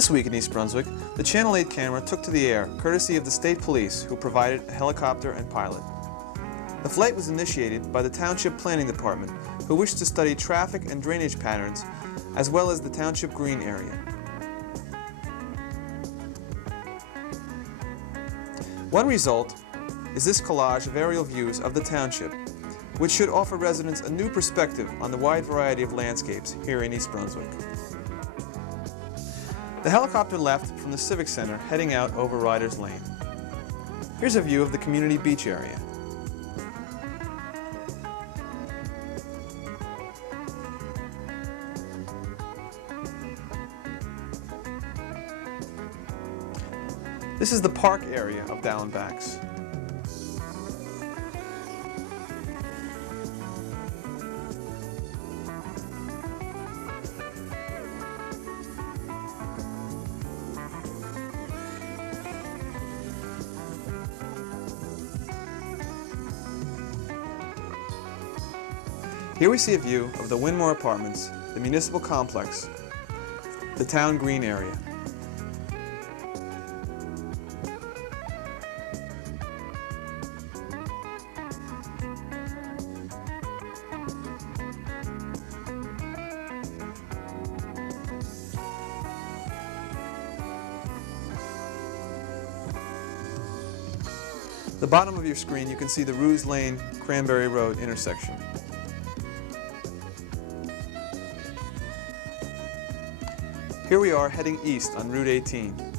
This week in East Brunswick, the Channel 8 camera took to the air, courtesy of the state police, who provided a helicopter and pilot. The flight was initiated by the Township Planning Department, who wished to study traffic and drainage patterns, as well as the Township Green area. One result is this collage of aerial views of the Township, which should offer residents a new perspective on the wide variety of landscapes here in East Brunswick. The helicopter left from the Civic Center, heading out over Riders Lane. Here's a view of the community beach area. This is the park area of Dallenbach's. Here we see a view of the Winmore Apartments, the Municipal Complex, the Town Green area. The bottom of your screen, you can see the Ruse Lane, Cranberry Road intersection. Here we are heading east on Route 18.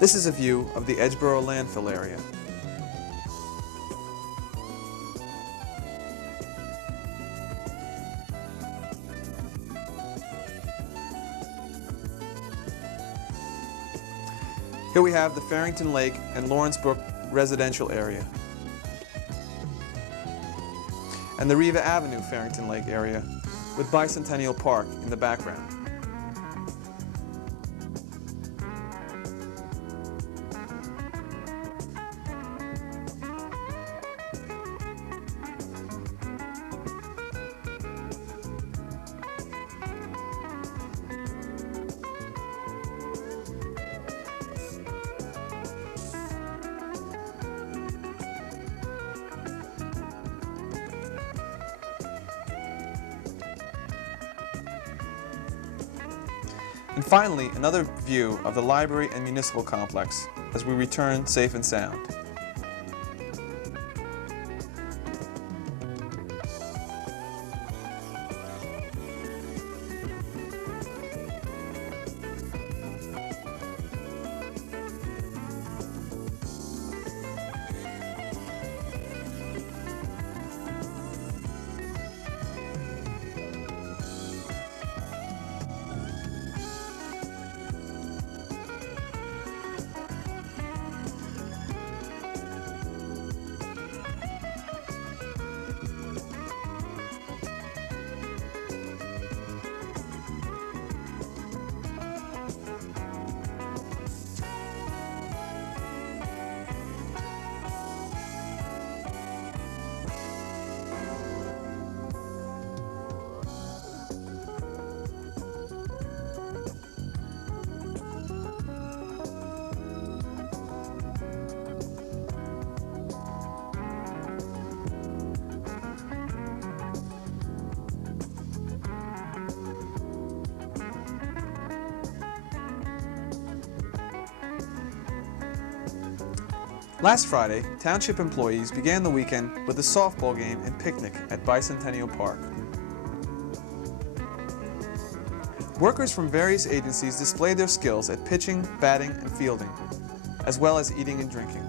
This is a view of the Edgeboro landfill area. Here we have the Farrington Lake and Lawrence Brook residential area, and the Riva Avenue Farrington Lake area with Bicentennial Park in the background. And finally, another view of the library and municipal complex as we return safe and sound. Last Friday, Township employees began the weekend with a softball game and picnic at Bicentennial Park. Workers from various agencies displayed their skills at pitching, batting, and fielding, as well as eating and drinking.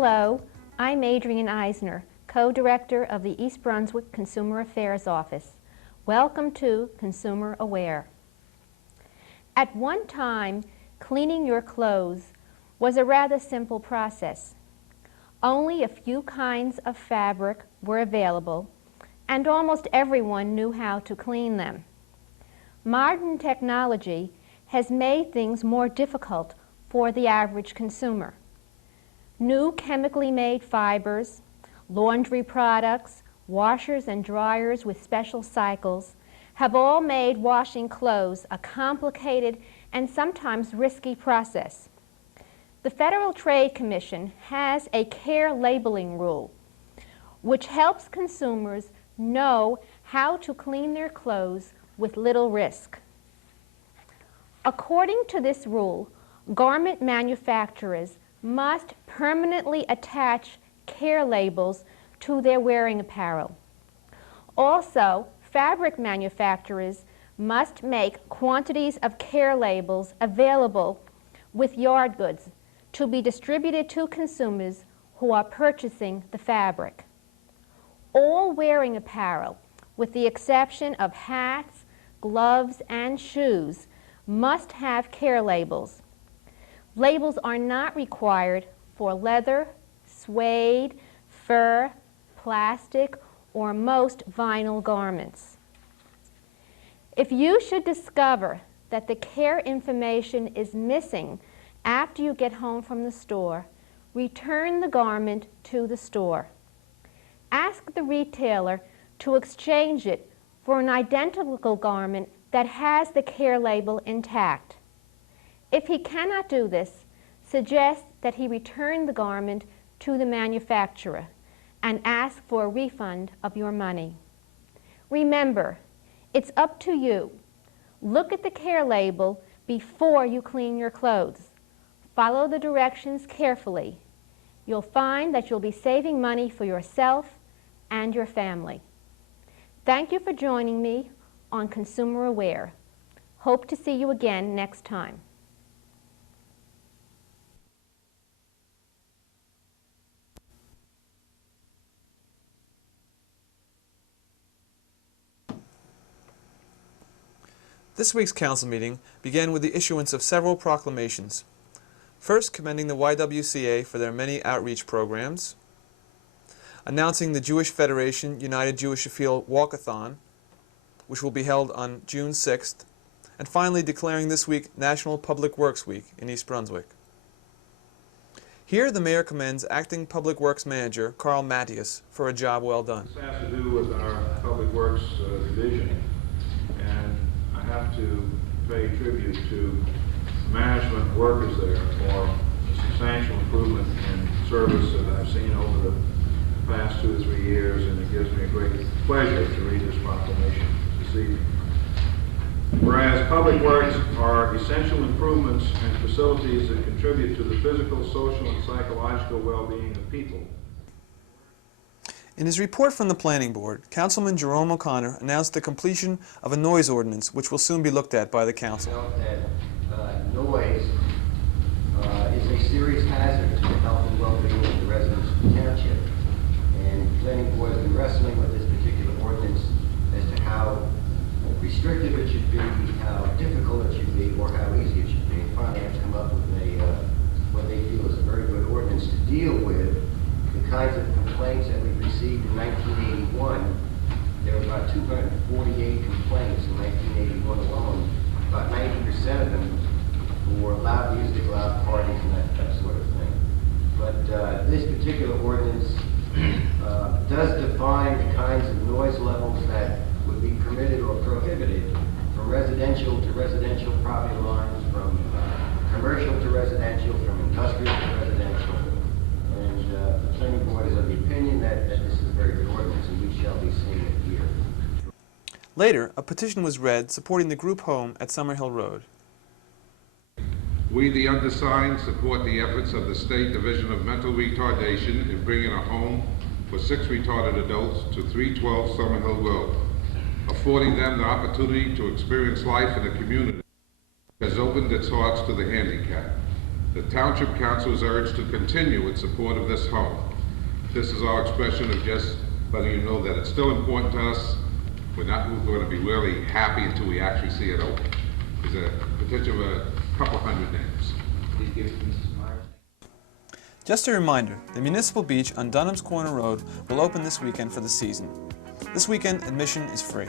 Hello, I'm Adrienne Eisner, co-director of the East Brunswick Consumer Affairs Office. Welcome to Consumer Aware. At one time, cleaning your clothes was a rather simple process. Only a few kinds of fabric were available, and almost everyone knew how to clean them. Modern technology has made things more difficult for the average consumer. New chemically made fibers, laundry products, washers and dryers with special cycles have all made washing clothes a complicated and sometimes risky process. The Federal Trade Commission has a care labeling rule which helps consumers know how to clean their clothes with little risk. According to this rule, garment manufacturers must permanently attach care labels to their wearing apparel. Also, fabric manufacturers must make quantities of care labels available with yard goods to be distributed to consumers who are purchasing the fabric. All wearing apparel, with the exception of hats, gloves, and shoes, must have care labels. Labels are not required for leather, suede, fur, plastic, or most vinyl garments. If you should discover that the care information is missing after you get home from the store, return the garment to the store. Ask the retailer to exchange it for an identical garment that has the care label intact. If he cannot do this, suggest that he return the garment to the manufacturer and ask for a refund of your money. Remember, it's up to you. Look at the care label before you clean your clothes. Follow the directions carefully. You'll find that you'll be saving money for yourself and your family. Thank you for joining me on Consumer Aware. Hope to see you again next time. This week's council meeting began with the issuance of several proclamations. First, commending the YWCA for their many outreach programs, announcing the Jewish Federation United Jewish Appeal Walkathon, which will be held on June 6th, and finally declaring this week National Public Works Week in East Brunswick. Here, the mayor commends Acting Public Works Manager Carl Mattias for a job well done. This has to do with our Public Works division, and I have to pay tribute to management workers there for the substantial improvement in service that I've seen over the past 2 or 3 years, and it gives me a great pleasure to read this proclamation this evening. Whereas public works are essential improvements and facilities that contribute to the physical, social, and psychological well-being of people. In his report from the Planning Board, Councilman Jerome O'Connor announced the completion of a noise ordinance which will soon be looked at by the council. Noise is a serious hazard to the health and well-being of the residents of the township. And the Planning Board has been wrestling with this particular ordinance as to how restrictive it should be, how difficult it should be, or how easy it should be. And finally have come up with what they feel is a very good ordinance to deal with the kinds of complaints that we received in 1981. There were about 248 complaints in 1981 alone. About 90% of them were loud music, loud parties, and that sort of thing. But this particular ordinance does define the kinds of noise levels that would be permitted or prohibited from residential to residential property lines, from commercial to residential, from industrial to residential. And the Planning Board is of the opinion that this is a very good ordinance, and we shall be seeing it here. Later, a petition was read supporting the group home at Summerhill Road. We, the undersigned, support the efforts of the State Division of Mental Retardation in bringing a home for 6 retarded adults to 312 Summerhill Road, affording them the opportunity to experience life in a community that has opened its hearts to the handicapped. The Township Council is urged to continue its support of this home. This is our expression of just letting you know that it's still important to us. We're not going to be really happy until we actually see it open. There's a petition of a couple hundred names. Please give it to Mrs. Myers. Just a reminder, the Municipal Beach on Dunham's Corner Road will open this weekend for the season. This weekend, admission is free.